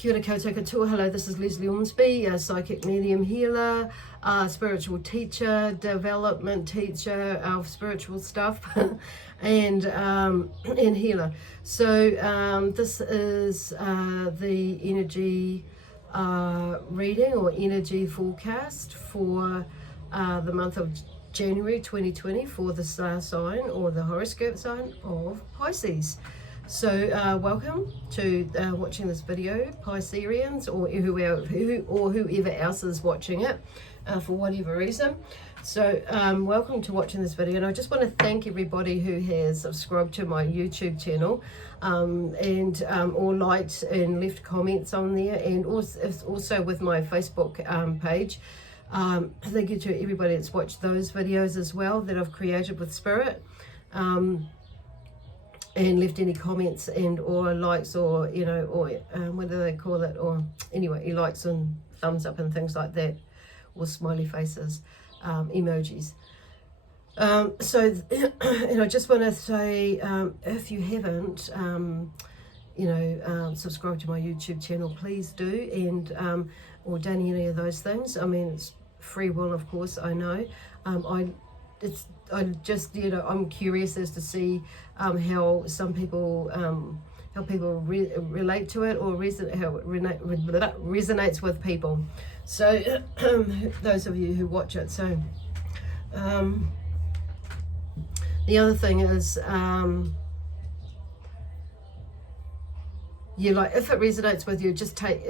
Kia ora koutou katoa. Hello, this is Lesley Ormsby, a psychic medium healer, spiritual teacher, development teacher of spiritual stuff, and healer. So this is the energy reading or energy forecast for the month of January 2020 for the star sign or the horoscope sign of Pisces. So welcome to watching this video, Pisceans, or whoever else is watching it for whatever reason. So welcome to watching this video, and I just want to thank everybody who has subscribed to my YouTube channel or liked and left comments on there, and also with my Facebook page. Thank you to everybody that's watched those videos as well that I've created with Spirit. And left any comments and or likes, or or what do they call it, or anyway, likes and thumbs up and things like that, or smiley faces, emojis. So and I just want to say, if you haven't subscribed to my YouTube channel, please do, and or done any of those things. I mean, it's free will, of course, I know. I'm curious as to see how some people relate to it, or how it resonates with people. So those of you who watch it. So the other thing is, if it resonates with you, just take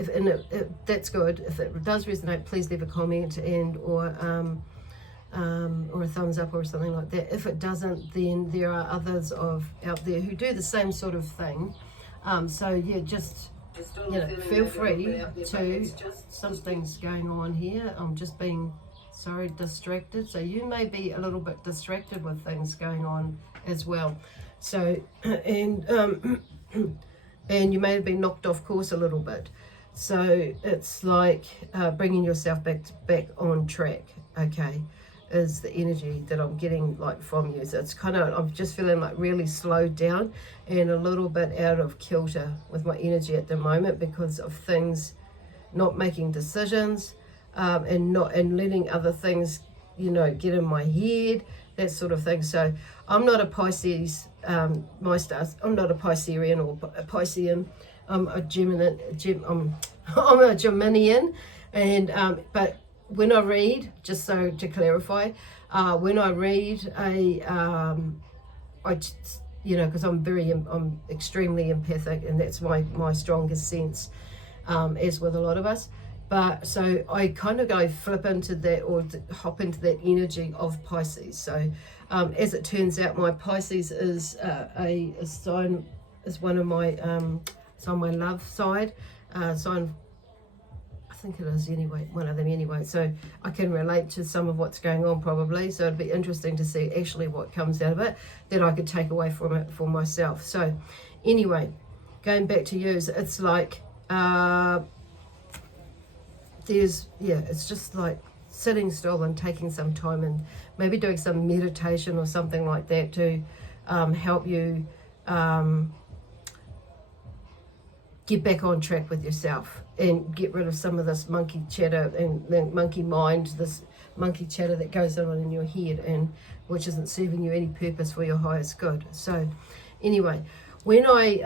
that's good. If it does resonate, please leave a comment and or a thumbs up or something like that. If it doesn't, then there are others out there who do the same sort of thing. So yeah, just feel free to. Something's going on here. I'm just being distracted. So you may be a little bit distracted with things going on as well. So and you may have been knocked off course a little bit. So it's like bringing yourself back on track. Okay. Is the energy that I'm getting from you. So it's I'm just feeling really slowed down and a little bit out of kilter with my energy at the moment because of things, not making decisions, and letting other things, get in my head, that sort of thing. So I'm not a Pisces, my stars, I'm not a Piscean or a Piscean. I'm a I'm a Geminian, and but when I read, just so to clarify, when I read because I'm extremely empathic, and that's my strongest sense, as with a lot of us. But so I kind of go flip into that, or hop into that energy of Pisces. So as it turns out, my Pisces is a sign, is one of my it's on my love side, sign. I think it is anyway, one of them anyway, so I can relate to some of what's going on probably. So it'd be interesting to see actually what comes out of it that I could take away from it for myself. So anyway, going back to use, it's like it's just like sitting still and taking some time and maybe doing some meditation or something like that to help you get back on track with yourself and get rid of some of this monkey chatter and the monkey mind, this monkey chatter that goes on in your head, and which isn't serving you any purpose for your highest good. So anyway, when I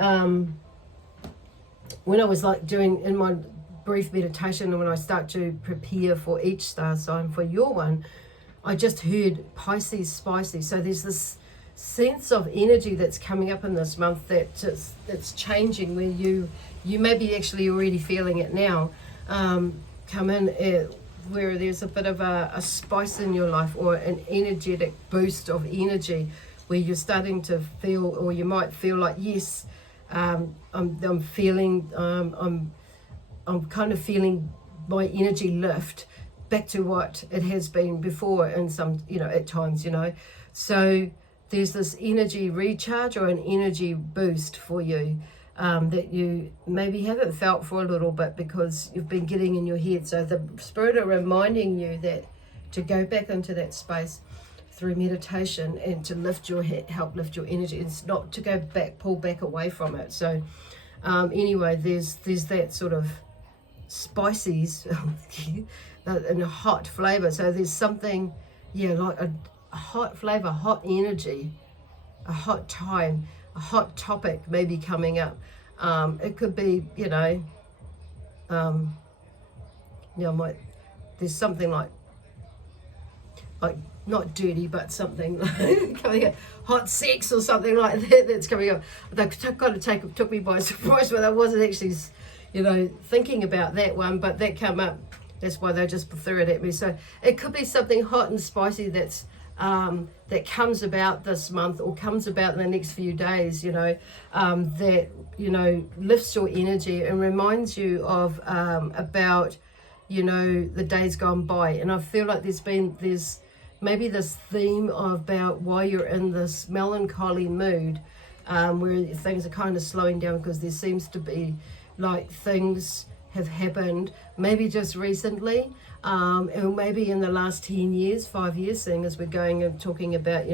was doing in my brief meditation, and when I start to prepare for each star sign for your one, I just heard Pisces spicy. So there's this sense of energy that's coming up in this month that's changing, where you may be actually already feeling it now, come in where there's a bit of a spice in your life, or an energetic boost of energy, where you're starting to feel, or you might feel like, yes, I'm feeling, I'm kind of feeling my energy lift back to what it has been before in some, at times, so there's this energy recharge or an energy boost for you, that you maybe haven't felt for a little bit because you've been getting in your head. So the Spirit are reminding you that to go back into that space through meditation and to lift your head, help lift your energy. It's not to go back, pull back away from it. So Anyway, there's that sort of spices and a hot flavor. So there's something, yeah, like a hot flavor, hot energy, a hot time, a hot topic maybe coming up. It could be, there's something like not dirty, but something like coming up, hot sex or something like that that's coming up. That kind of took me by surprise, but I wasn't actually, thinking about that one, but that came up. That's why they just threw it at me. So it could be something hot and spicy that's that comes about this month or comes about in the next few days, that lifts your energy and reminds you of about the days gone by. And I feel like there's maybe this theme about why you're in this melancholy mood, where things are kind of slowing down because there seems to be like things have happened maybe just recently, and maybe in the last 10 years, 5 years, seeing as we're going and talking about,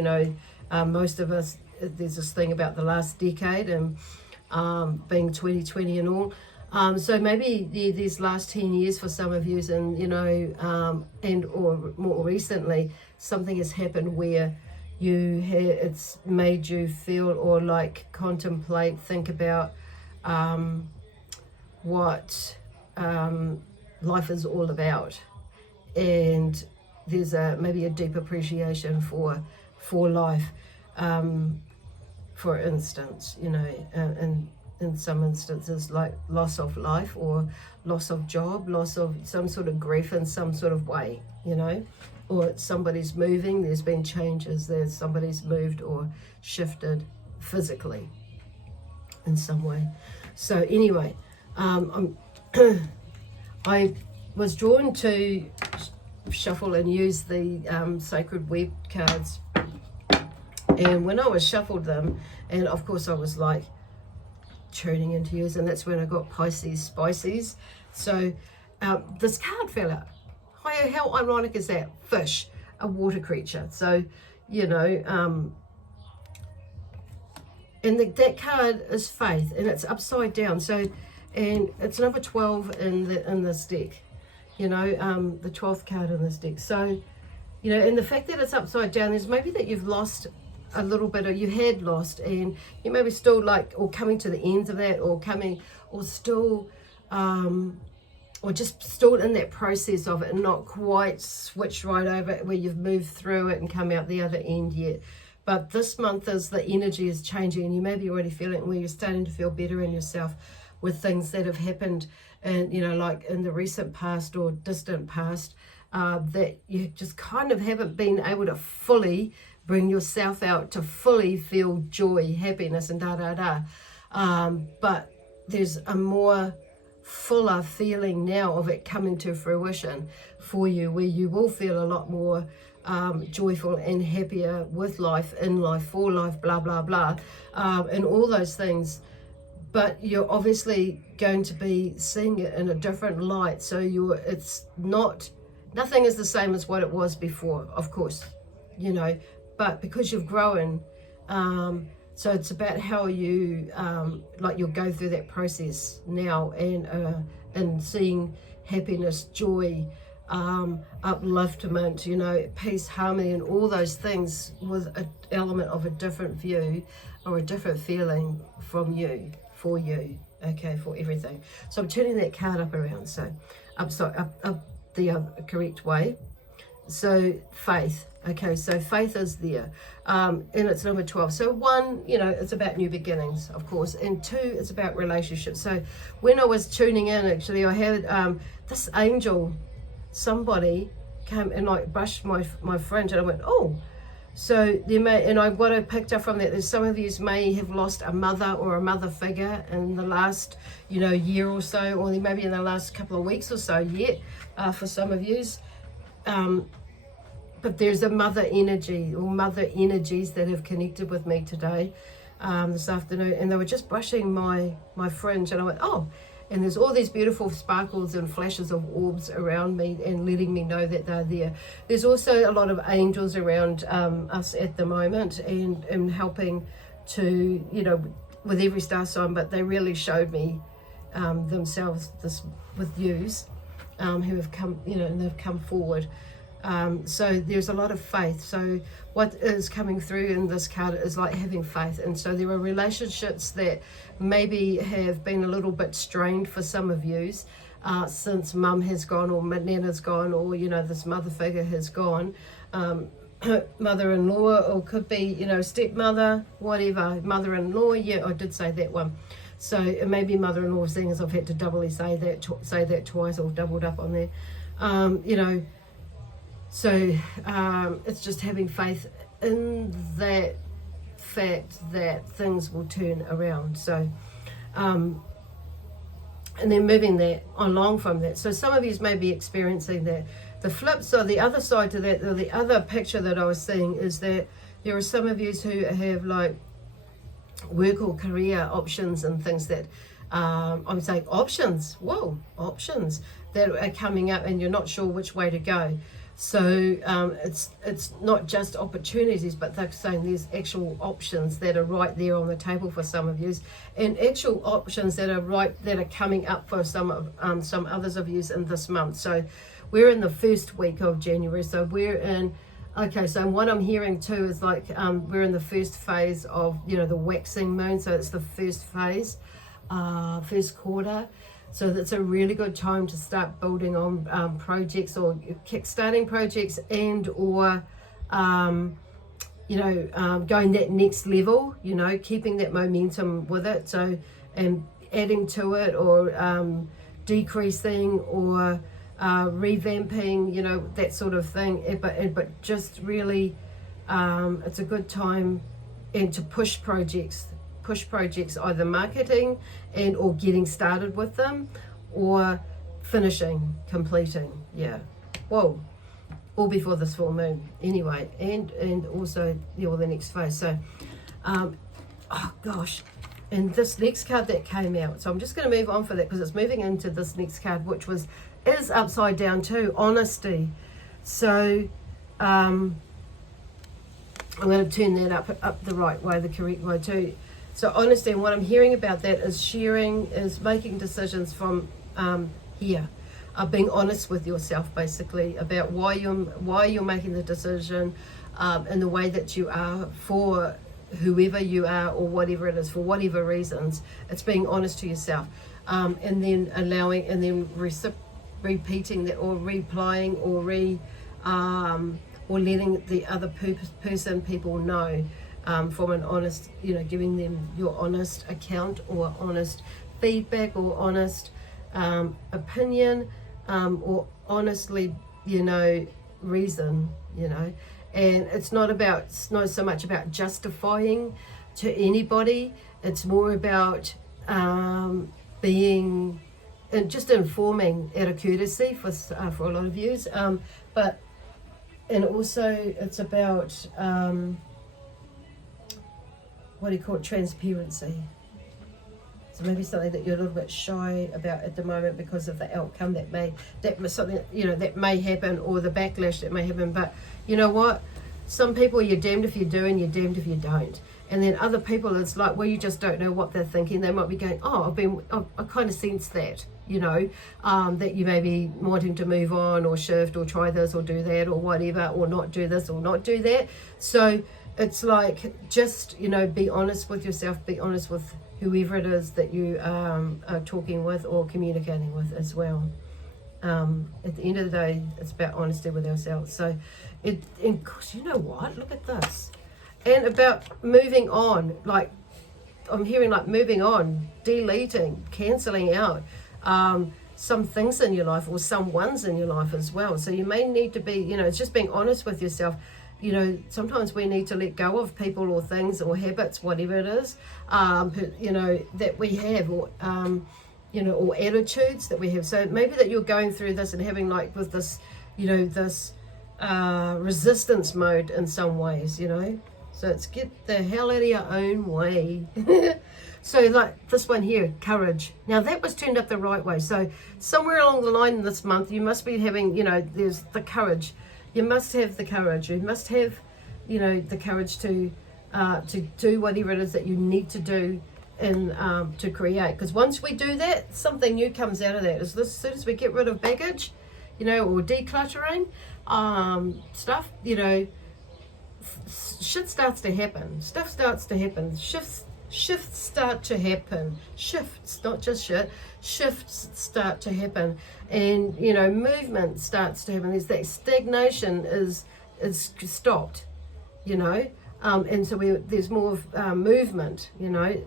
most of us, there's this thing about the last decade and being 2020 and all. So maybe these last 10 years for some of you, and and or more recently, something has happened where it's made you feel or like contemplate, think about what life is all about, and there's maybe a deep appreciation for life. For instance, and in some instances like loss of life or loss of job, loss of some sort of grief in some sort of way, or somebody's moving, there's been changes, somebody's moved or shifted physically in some way. So anyway, I was drawn to shuffle and use the sacred web cards, and when I was shuffled them, and of course I was like tuning into use, and that's when I got Pisces Spices. So this card fell out. How ironic is that? Fish, a water creature. So and that card is faith, and it's upside down. So, and it's number 12 in this deck. The 12th card in this deck. So, and the fact that it's upside down is maybe that you've lost a little bit, or you had lost, and you maybe still or coming to the ends of that, or still or just still in that process of it and not quite switched right over where you've moved through it and come out the other end yet. But this month, as the energy is changing, and you may be already feeling where you're starting to feel better in yourself with things that have happened, and like in the recent past or distant past, that you just kind of haven't been able to fully bring yourself out to fully feel joy, happiness, and but there's a more fuller feeling now of it coming to fruition for you, where you will feel a lot more joyful and happier with life, in life, for life, blah blah blah, and all those things. But you're obviously going to be seeing it in a different light. So nothing is the same as what it was before, of course, but because you've grown, so it's about how you you'll go through that process now, and seeing happiness, joy, upliftment, peace, harmony, and all those things with an element of a different view or a different feeling from you, for you, okay, for everything. So I'm turning that card up around, so up the correct way. So faith, okay, so faith is there, and it's number 12. So 1, it's about new beginnings, of course, and 2, it's about relationships. So when I was tuning in, actually, I had this angel, somebody came and brushed my fringe, and I went, oh. So what I picked up from that is some of you may have lost a mother or a mother figure in the last year or so, or maybe in the last couple of weeks or so yet, for some of you. But there's a mother energy or mother energies that have connected with me today, this afternoon, and they were just brushing my fringe, and I went, oh. And there's all these beautiful sparkles and flashes of orbs around me and letting me know that they're there. There's also a lot of angels around us at the moment, and helping to, with every star sign, but they really showed me themselves this with yous who have come, and they've come forward. So there's a lot of faith. So what is coming through in this card is like having faith. And so there are relationships that maybe have been a little bit strained for some of yous since mum has gone, or Nana's gone, or this mother figure has gone. Mother-in-law, or could be stepmother, whatever, mother-in-law. Yeah, I did say that one. So it may be mother-in-law, seeing as I've had to doubly say that twice, or doubled up on there. So it's just having faith in that fact that things will turn around. So and then moving that along from that. So some of you may be experiencing that. The flip side, the other side to that, the other picture that I was seeing is that there are some of you who have like work or career options and things that I'm saying options that are coming up, and you're not sure which way to go. So it's not just opportunities, but they're saying there's actual options that are right there on the table for some of you, and actual options that are coming up for some others of you in this month. So we're in the first week of January. So we're in. Okay, so what I'm hearing too is like we're in the first phase of the waxing moon. So it's the first phase, first quarter. So that's a really good time to start building on projects, or kickstarting projects, and or going that next level. Keeping that momentum with it. So and adding to it, or decreasing, or revamping, that sort of thing. But just really, it's a good time and to push projects, either marketing and or getting started with them, or completing. Yeah. Whoa. All before this full moon. Anyway, and also the next phase. So, oh gosh. And this next card that came out. So I'm just going to move on for that because it's moving into this next card, which is upside down too. Honesty. So, I'm going to turn that up the right way, the correct way too. So honesty, and what I'm hearing about that is making decisions from here, being honest with yourself, basically, about why you're making the decision, in the way that you are, for whoever you are, or whatever it is, for whatever reasons. It's being honest to yourself, and then allowing, and then repeating that, or replying, or letting the other people know. From an honest, giving them your honest account, or honest feedback, or honest opinion, or honestly, reason, and it's not so much about justifying to anybody. It's more about being, and just informing out of courtesy for a lot of yous, and also it's about what do you call it, transparency. So maybe something that you're a little bit shy about at the moment because of the outcome that may happen, or the backlash that may happen. But you know what? Some people, you're damned if you do and you're damned if you don't. And then other people, it's like, well, you just don't know what they're thinking. They might be going, I kind of sense that, that you may be wanting to move on, or shift, or try this, or do that, or whatever, or not do this, or not do that. So it's like, just, be honest with yourself, be honest with whoever it is that you are talking with or communicating with as well. At the end of the day, it's about honesty with ourselves. So, and you know what? Look at this. And about moving on, like, I'm hearing like moving on, deleting, cancelling out some things in your life, or some ones in your life as well. So you may need to be, it's just being honest with yourself. Sometimes we need to let go of people, or things, or habits, whatever it is, that we have, or, or attitudes that we have. So maybe that you're going through this and having like with this, this resistance mode in some ways, So it's get the hell out of your own way. So like this one here, courage. Now that was turned up the right way. So somewhere along the line this month, you must be having, there's the courage. You must have the courage. You must have, the courage to do whatever it is that you need to do and to create. Because once we do that, something new comes out of that. As soon as we get rid of baggage, you know, or decluttering stuff, you know, shit starts to happen. Stuff starts to happen. Shifts start to happen. Shifts, not just shit. Shifts start to happen, and you know, movement starts to happen. There's that stagnation is stopped, you know, and so there's more movement, you know,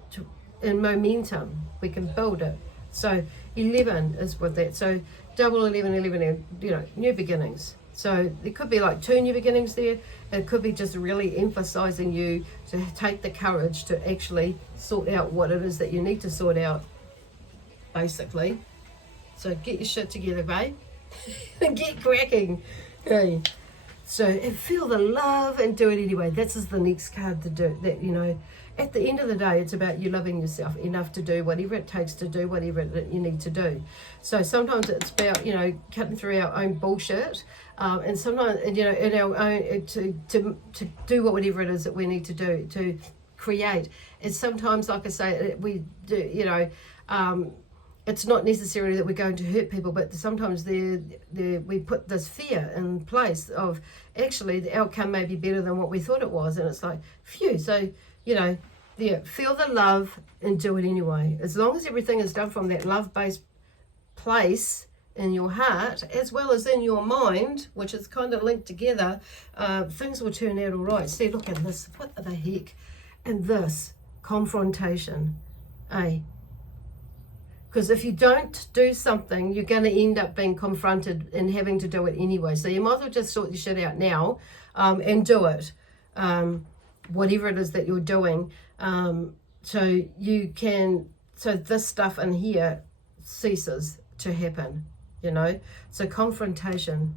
and momentum. We can build it. So 11 is with that. So double 11, you know, new beginnings. So there could be like 2 new beginnings there. It could be just really emphasizing you to take the courage to actually sort out what it is that you need to sort out, basically. So get your shit together, babe. And get cracking. Okay. So and feel the love and do it anyway. This is the next card to do. That, you know, at the end of the day, it's about you loving yourself enough to do whatever it takes to do whatever you need to do. So sometimes it's about, you know, cutting through our own bullshit, and sometimes, you know, in our own to do whatever it is that we need to do to create. And sometimes, like I say, we do, you know. It's not necessarily that we're going to hurt people, but sometimes we put this fear in place of actually the outcome may be better than what we thought it was, and it's like, phew. So, you know, yeah, feel the love and do it anyway. As long as everything is done from that love-based place in your heart as well as in your mind, which is kind of linked together, things will turn out all right. See, look at this. What the heck? And this confrontation, eh? Because if you don't do something, you're going to end up being confronted and having to do it anyway. So you might as well just sort your shit out now and do it, whatever it is that you're doing. So this stuff in here ceases to happen, you know. So confrontation.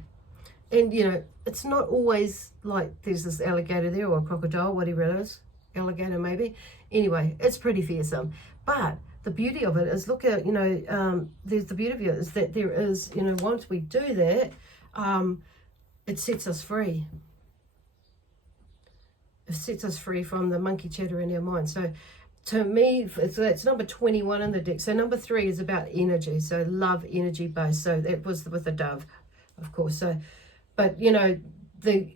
And, you know, it's not always like there's this alligator there or a crocodile, whatever it is. Alligator maybe. Anyway, it's pretty fearsome. But the beauty of it is, look at, you know, there's the beauty of it is that there is, you know, once we do that, it sets us free. It sets us free from the monkey chatter in our mind. So to me, it's number 21 in the deck. So number 3 is about energy. So love, energy based. So that was with the dove, of course. So, but, you know, the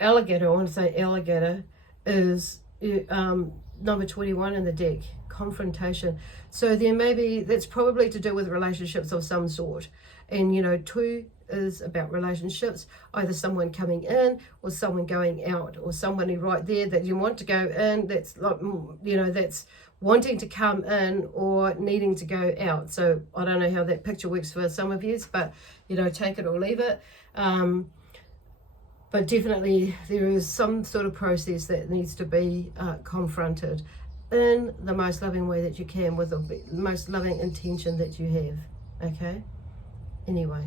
alligator, I want to say alligator, is number 21 in the deck. Confrontation. So there may be, that's probably to do with relationships of some sort. And, you know, 2 is about relationships, either someone coming in or someone going out, or somebody right there that you want to go in, that's like, you know, that's wanting to come in or needing to go out. So I don't know how that picture works for some of you, but, you know, take it or leave it. But definitely there is some sort of process that needs to be confronted in the most loving way that you can, with the most loving intention that you have. Okay? Anyway,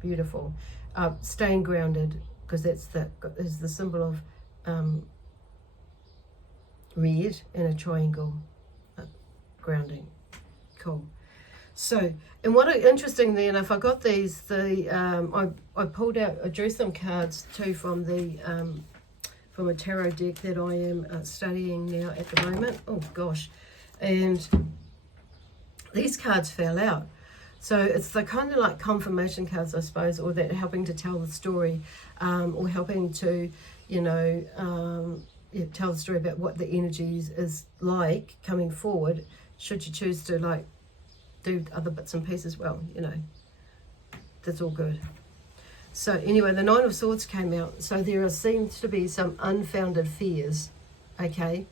beautiful. Staying grounded, because that's is the symbol of red and a triangle. Grounding. Cool. So, and what interestingly enough, I got these. I pulled out. I drew some cards too from the from a tarot deck that I am studying now at the moment. Oh gosh, and these cards fell out. So it's the kind of like confirmation cards, I suppose, or that helping to tell the story, or helping to, you know, tell the story about what the energy is like coming forward. Should you choose to like do other bits and pieces, well, you know, that's all good. So anyway, the 9 of Swords came out. So there seems to be some unfounded fears, okay?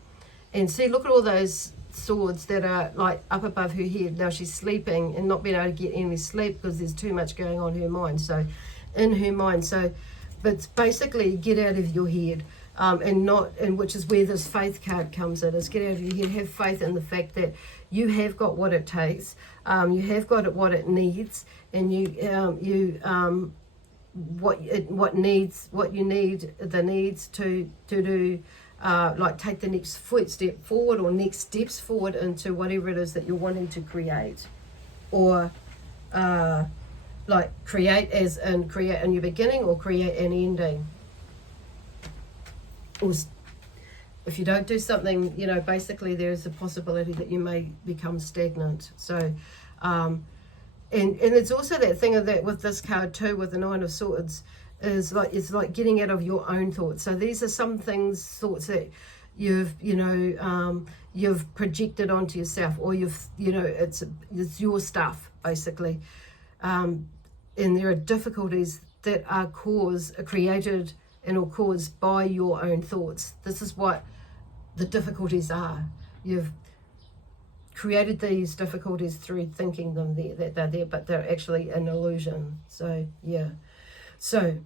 And see, look at all those swords that are like up above her head. Now she's sleeping and not being able to get any sleep because there's too much going on in her mind. So in her mind, so, but basically get out of your head. And which is where this faith card comes in, is get out of your head, have faith in the fact that you have got what it takes, you have got what it needs, and what you need, the needs to do, like take the next step forward or next steps forward into whatever it is that you're wanting to create, or like create as in create a new beginning or create an ending. Or if you don't do something, you know, basically there's a possibility that you may become stagnant. So, and it's also that thing of that with this card too, with the Nine of Swords, is like, it's like getting out of your own thoughts. So these are some thoughts that you've, you know, you've projected onto yourself, or you've, you know, it's your stuff basically. And there are difficulties that are created and or caused by your own thoughts. This is what the difficulties are. You've created these difficulties through thinking that they're there, but they're actually an illusion. So yeah, so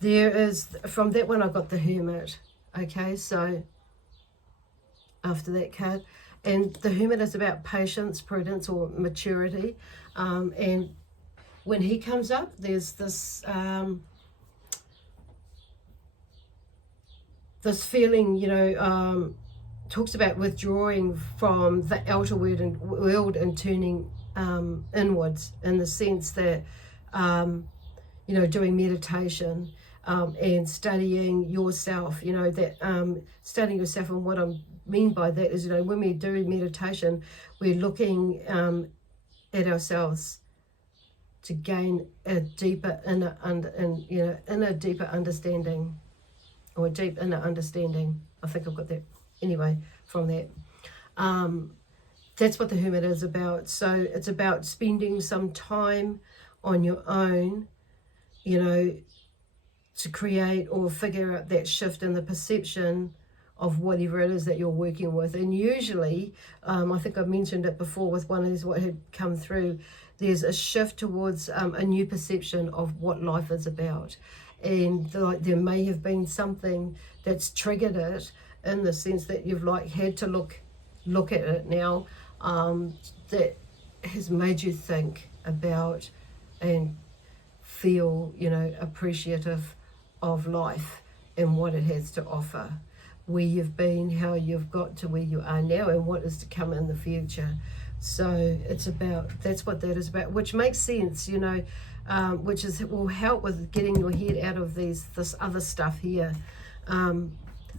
there is, from that one I got the Hermit. Okay, so after that card, and the Hermit is about patience, prudence, or maturity, and when he comes up, there's this this feeling, you know, talks about withdrawing from the outer world and turning inwards, in the sense that, you know, doing meditation and studying yourself, you know, that studying yourself. And what I mean by that is, you know, when we do meditation, we're looking at ourselves to gain a deeper inner deeper understanding, or a deep inner understanding. I think I've got that anyway from that. That's what the Hermit is about. So it's about spending some time on your own, you know, to create or figure out that shift in the perception of whatever it is that you're working with. And usually, I think I mentioned it before with one of these, what had come through, there's a shift towards a new perception of what life is about. And like there may have been something that's triggered it, in the sense that you've like had to look at it now, that has made you think about and feel, you know, appreciative of life and what it has to offer, where you've been, how you've got to where you are now, and what is to come in the future. So it's about, that's what that is about, which makes sense, you know, which is, will help with getting your head out of this other stuff here,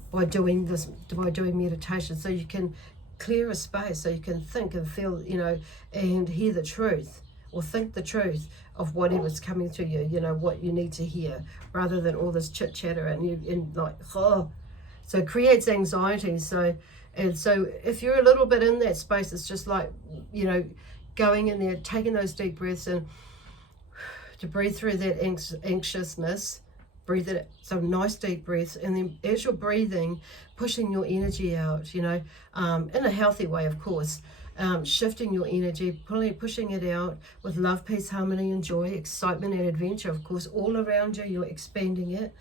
by doing meditation, so you can clear a space, so you can think and feel, you know, and hear the truth, or think the truth of whatever's coming to you, you know, what you need to hear, rather than all this chit chatter and like, oh, so it creates anxiety. So if you're a little bit in that space, it's just like, you know, going in there, taking those deep breaths, and to breathe through that anxiousness, breathe it, some nice deep breaths, and then as you're breathing, pushing your energy out, you know, in a healthy way, of course, shifting your energy, pushing it out with love, peace, harmony, and joy, excitement and adventure, of course, all around you. You're expanding it,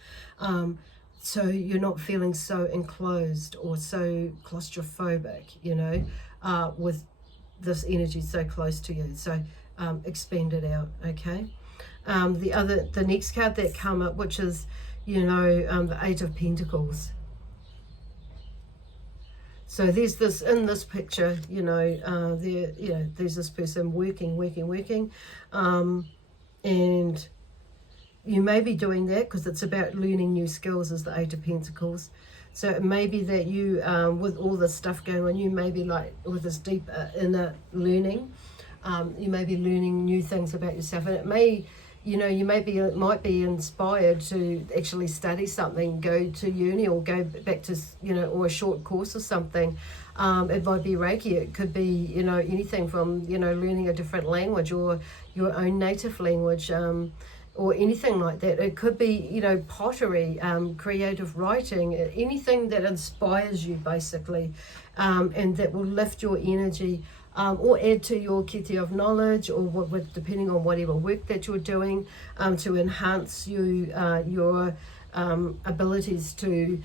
so you're not feeling so enclosed or so claustrophobic, you know, with this energy so close to you. So expand it out, okay? The next card that come up, which is, you know, the Eight of Pentacles. So there's this, in this picture, you know, there's this person working, and you may be doing that because it's about learning new skills, as the Eight of Pentacles. So it may be that you, with all this stuff going on, you may be like with this deep inner learning. You may be learning new things about yourself, and it may, you know, you might be inspired to actually study something, go to uni, or go back to, you know, or a short course or something. It might be Reiki. It could be, you know, anything from, you know, learning a different language, or your own native language, or anything like that. It could be, you know, pottery, creative writing, anything that inspires you, basically, and that will lift your energy, or add to your kete of knowledge, or depending on whatever work that you're doing, to enhance your abilities to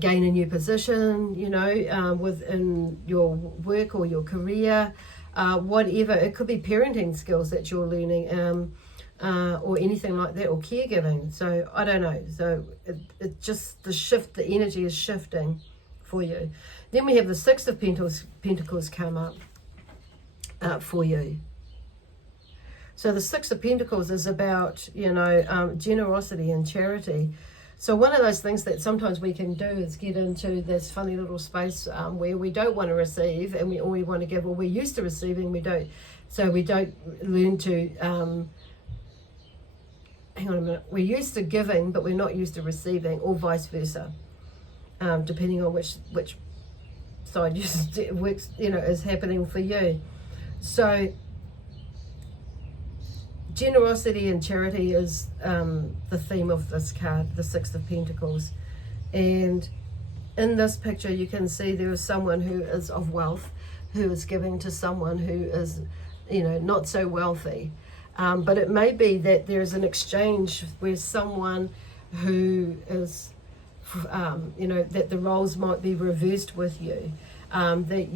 gain a new position, you know, within your work or your career, whatever. It could be parenting skills that you're learning, or anything like that, or caregiving. So I don't know. So it just, the energy is shifting for you. Then we have the Six of Pentacles come up for you. So the Six of Pentacles is about, you know, generosity and charity. So one of those things that sometimes we can do is get into this funny little space where we don't want to receive, and we want to give, or we're used to receiving, we don't. So we don't learn to, hang on a minute, we're used to giving, but we're not used to receiving, or vice versa, depending on which side is happening for you. So generosity and charity is the theme of this card, the Six of Pentacles. And in this picture, you can see there is someone who is of wealth, who is giving to someone who is, not so wealthy. But it may be that there's an exchange where someone who is, that the roles might be reversed with you. That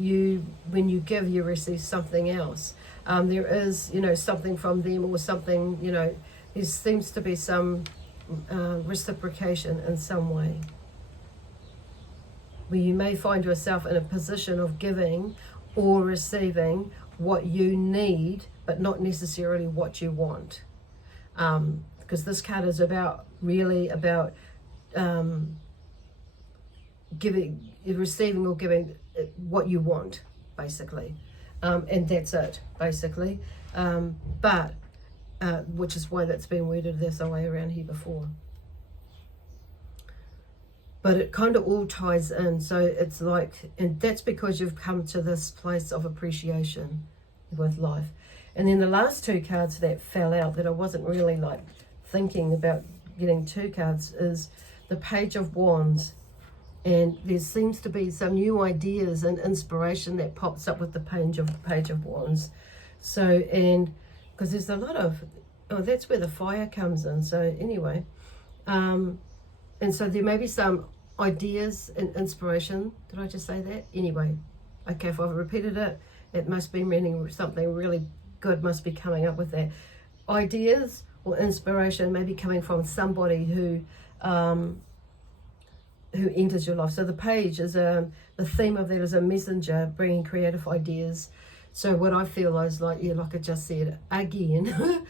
when you give, you receive something else. There is, something from them, or something, there seems to be some reciprocation in some way, where you may find yourself in a position of giving or receiving what you need, but not necessarily what you want. Because this card is really about receiving or giving what you want, basically. And that's it, basically. But which is why that's been worded this way around here before. But it kind of all ties in. So it's like, and that's because you've come to this place of appreciation with life. And then the last two cards that fell out, that I wasn't really thinking about getting two cards, is the Page of Wands. And there seems to be some new ideas and inspiration that pops up with the Page of Wands. So, and because there's a lot of, that's where the fire comes in. So anyway, and so there may be some ideas and inspiration. Did I just say that? Anyway, okay, if I've repeated it, it must be meaning something really good must be coming up with that. Ideas or inspiration may be coming from somebody who enters your life. So the page is the theme of that is a messenger bringing creative ideas. So what I feel is like I just said again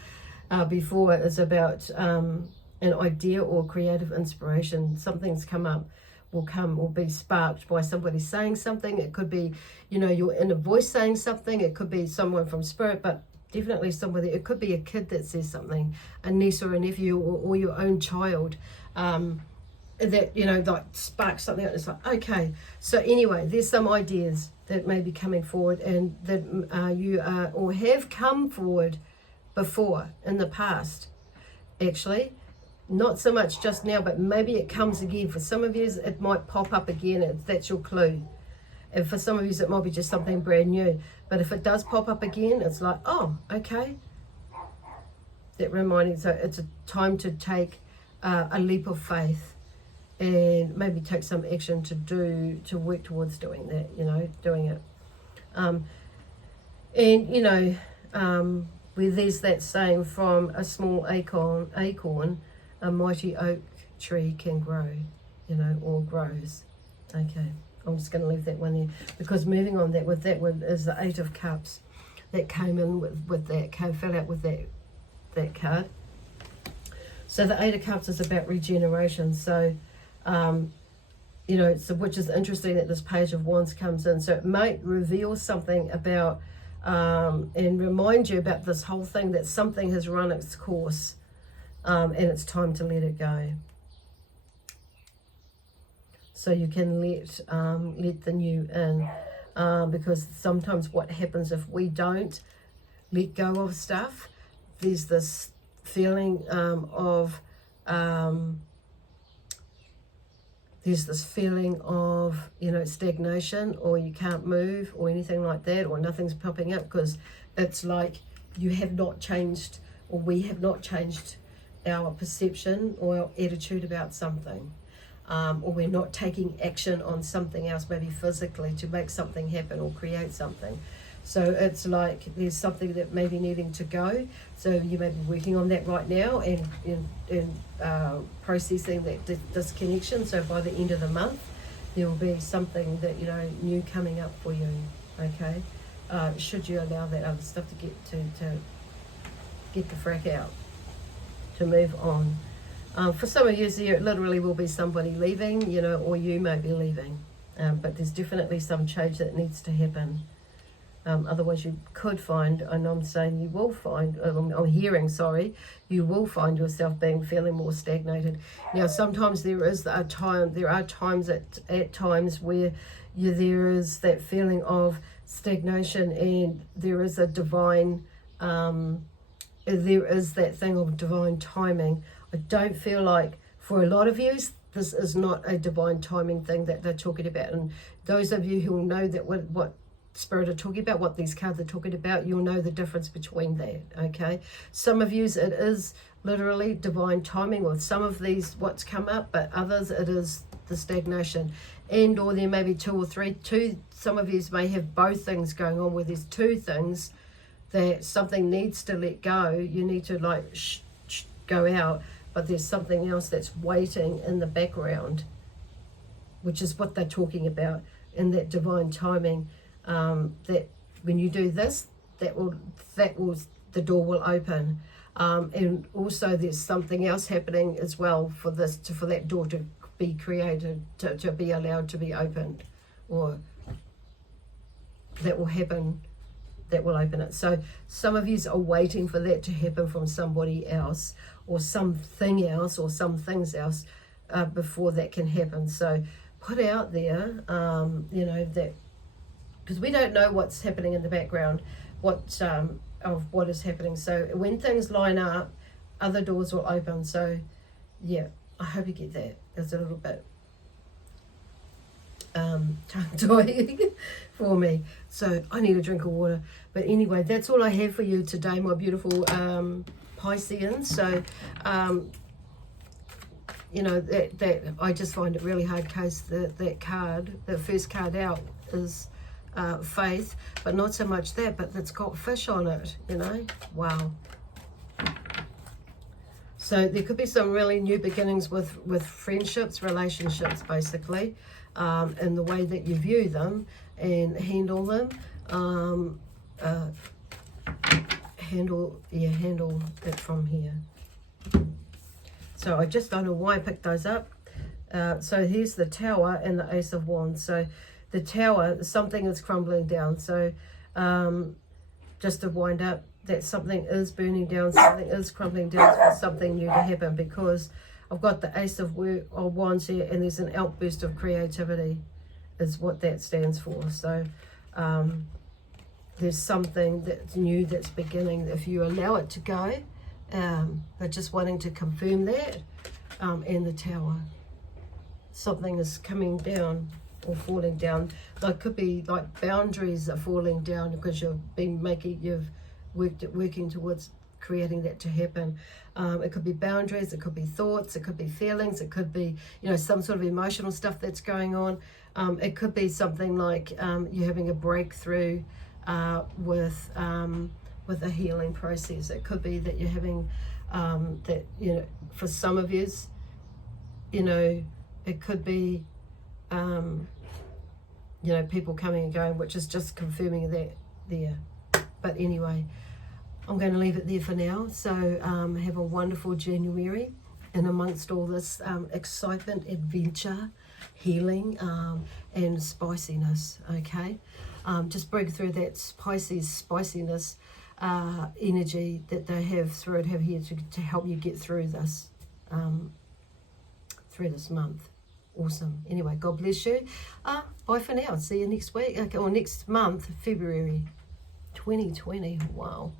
before, is about an idea or creative inspiration. Something's come up, will be sparked by somebody saying something. It could be, your inner voice saying something. It could be someone from spirit, but definitely somebody. It could be a kid that says something, a niece or a nephew, or your own child. That sparks something out. It's like, okay, so anyway, there's some ideas that may be coming forward, and that you are or have come forward before in the past. Actually, not so much just now, but maybe it comes again. For some of you, it might pop up again. That's your clue. And for some of you, it might be just something brand new. But if it does pop up again, it's like, oh, okay. That reminding, so it's a time to take a leap of faith, and maybe take some action to work towards doing that, doing it. Where there's that saying, from a small acorn, a mighty oak tree can grow, or grows. Okay, I'm just going to leave that one there, because moving on with that one is the Eight of Cups that came in with that card, fell out with that card. So the Eight of Cups is about regeneration. So which is interesting that this Page of Wands comes in. So it might reveal something about, and remind you about this whole thing, that something has run its course, and it's time to let it go. So you can let the new in, because sometimes what happens if we don't let go of stuff, there's this feeling of stagnation, or you can't move, or anything like that, or nothing's popping up, because it's like you have not changed, or we have not changed our perception or our attitude about something, or we're not taking action on something else, maybe physically, to make something happen or create something. So it's like there's something that may be needing to go. So you may be working on that right now, and processing that disconnection. So by the end of the month, there will be something that new coming up for you. Okay, should you allow that other stuff to get the frack out, to move on. For some of you, there literally will be somebody leaving, you know, or you may be leaving. But there's definitely some change that needs to happen. Otherwise you could find, and I'm saying you will find, I'm hearing, sorry, you will find yourself feeling more stagnated. Now sometimes there are times at times where there is that feeling of stagnation, and there is a divine, there is that thing of divine timing. I don't feel like, for a lot of you, this is not a divine timing thing that they're talking about. And those of you who will know that what Spirit are talking about, what these cards are talking about, you'll know the difference between that, okay? Some of you, it is literally divine timing with some of these, what's come up, but others, it is the stagnation. And or there may be some of you may have both things going on, where there's two things that something needs to let go. You need to like go out, but there's something else that's waiting in the background, which is what they're talking about in that divine timing. That when you do this, the door will open, and also there's something else happening as well for that door to be created, to be allowed to be opened, or that will happen, that will open it. So some of you are waiting for that to happen from somebody else, or something else, or some things else, before that can happen. So put out there, you know, that, because we don't know what's happening in the background, of what is happening. So when things line up, other doors will open. So yeah, I hope you get that. It's a little bit tongue-tying for me. So I need a drink of water. But anyway, that's all I have for you today, my beautiful Pisceans. So you know, that I just find it really hard, case that card, the first card out, is faith, but not so much that, but it's got fish on it, you know. Wow. So there could be some really new beginnings with friendships, relationships, basically, in the way that you view them and handle them. Handle it from here. So I just don't know why I picked those up. So here's the Tower and the Ace of Wands. So the Tower, something is crumbling down. So just to wind up, that something is burning down, something is crumbling down for something new to happen, because I've got the Ace of Wands here, and there's an outburst of creativity is what that stands for. So there's something that's new that's beginning if you allow it to go. But just wanting to confirm that, and the Tower. Something is coming down or falling down. Like, could be like boundaries are falling down because you've working towards creating that to happen. It could be boundaries, it could be thoughts, it could be feelings, it could be, you know, some sort of emotional stuff that's going on. It could be something like you're having a breakthrough with a healing process. It could be that you're having that, you know, for some of you, you know, it could be you know, people coming and going, which is just confirming that there. But anyway, I'm going to leave it there for now. So have a wonderful January, and amongst all this excitement, adventure, healing, and spiciness, okay? Just break through that Pisces spiciness energy that they have here to help you get through this month. Awesome. Anyway, God bless you. Bye for now. See you next week, or next month, February 2020. Wow.